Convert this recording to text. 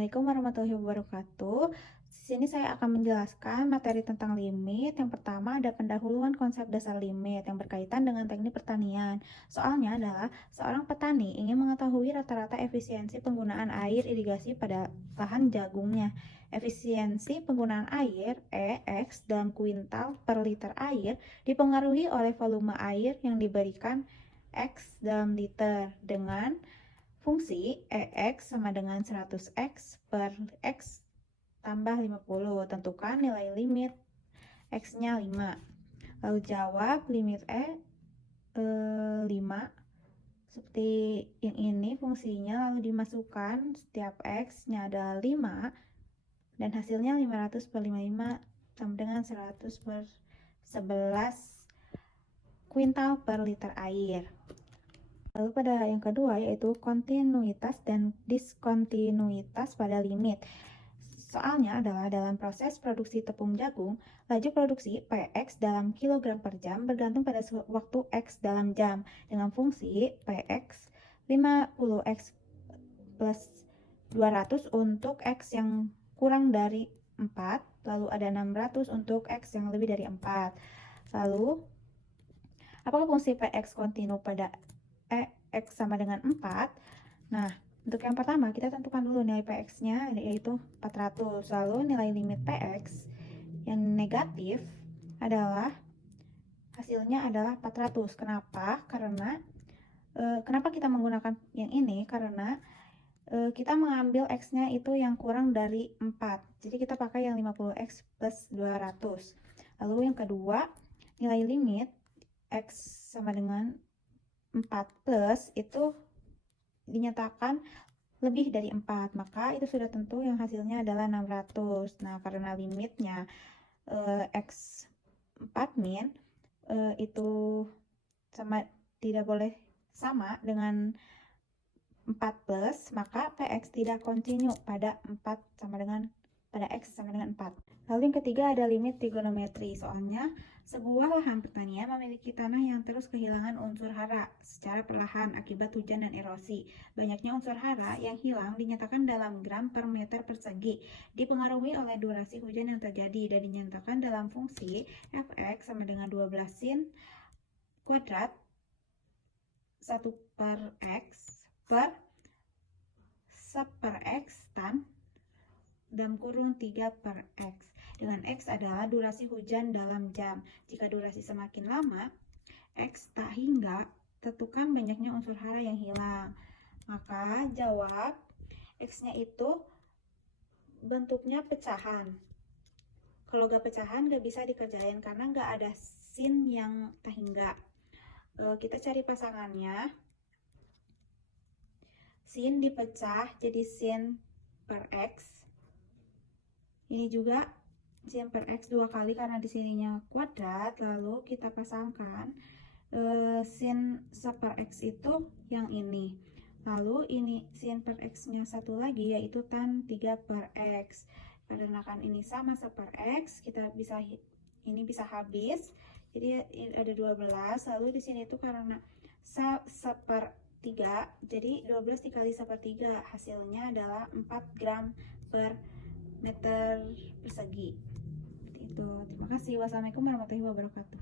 Assalamualaikum warahmatullahi wabarakatuh. Di sini saya akan menjelaskan materi tentang limit. Yang pertama ada pendahuluan konsep dasar limit yang berkaitan dengan teknik pertanian. Soalnya adalah seorang petani ingin mengetahui rata-rata efisiensi penggunaan air irigasi pada lahan jagungnya. Efisiensi penggunaan air (EX) dalam kuintal per liter air dipengaruhi oleh volume air yang diberikan X dalam liter dengan fungsi EX sama dengan 100X per X tambah 50. Tentukan nilai limit X-nya 5. Lalu jawab limit 5. Seperti yang ini fungsinya, lalu dimasukkan setiap X-nya adalah 5. Dan hasilnya 500 per 55 sama dengan 100 per 11 kuintal per liter air. Lalu pada yang kedua yaitu kontinuitas dan diskontinuitas pada limit. Soalnya adalah dalam proses produksi tepung jagung, laju produksi PX dalam kilogram per jam bergantung pada waktu X dalam jam dengan fungsi PX 50X plus 200 untuk X yang kurang dari 4, lalu ada 600 untuk X yang lebih dari 4. Lalu, apakah fungsi PX kontinu pada X sama dengan 4. Nah, untuk yang pertama kita tentukan dulu nilai PX-nya yaitu 400. Lalu nilai limit PX yang negatif adalah hasilnya adalah 400. Kenapa? Kenapa kita menggunakan yang ini? Karena kita mengambil X-nya itu yang kurang dari 4. Jadi kita pakai yang 50X plus 200. Lalu yang kedua, nilai limit X sama dengan 4 plus itu dinyatakan lebih dari 4, maka itu sudah tentu yang hasilnya adalah 600. Nah, karena limitnya X 4 min itu tidak boleh sama dengan 4 plus, maka PX tidak kontinu pada 4 sama dengan pada X sama dengan 4. Lalu yang ketiga ada limit trigonometri. Soalnya sebuah lahan pertanian memiliki tanah yang terus kehilangan unsur hara secara perlahan akibat hujan dan erosi. Banyaknya unsur hara yang hilang dinyatakan dalam gram per meter persegi, dipengaruhi oleh durasi hujan yang terjadi dan dinyatakan dalam fungsi Fx sama dengan 12 sin kuadrat 1 per X per 1 per X tan dalam kurung 3 per X, dengan X adalah durasi hujan dalam jam. Jika durasi semakin lama, X tak hingga, tentukan banyaknya unsur hara yang hilang. Maka jawab X-nya itu bentuknya pecahan. Kalau gak pecahan gak bisa dikerjain karena gak ada sin yang tak hingga. Kita cari pasangannya. Sin dipecah jadi sin per X. Ini juga sin per X 2 kali karena di sininya kuadrat, lalu kita pasangkan sin 1 per X itu yang ini. Lalu ini sin per X nya satu lagi yaitu tan 3 per X. Karena ini sama 1 per X, ini bisa habis. Jadi ada 12, lalu di sini itu karena 1 per 3, jadi 12 dikali 1 per 3, hasilnya adalah 4 gram per meter persegi. Seperti itu. Terima kasih. Wassalamualaikum warahmatullahi wabarakatuh.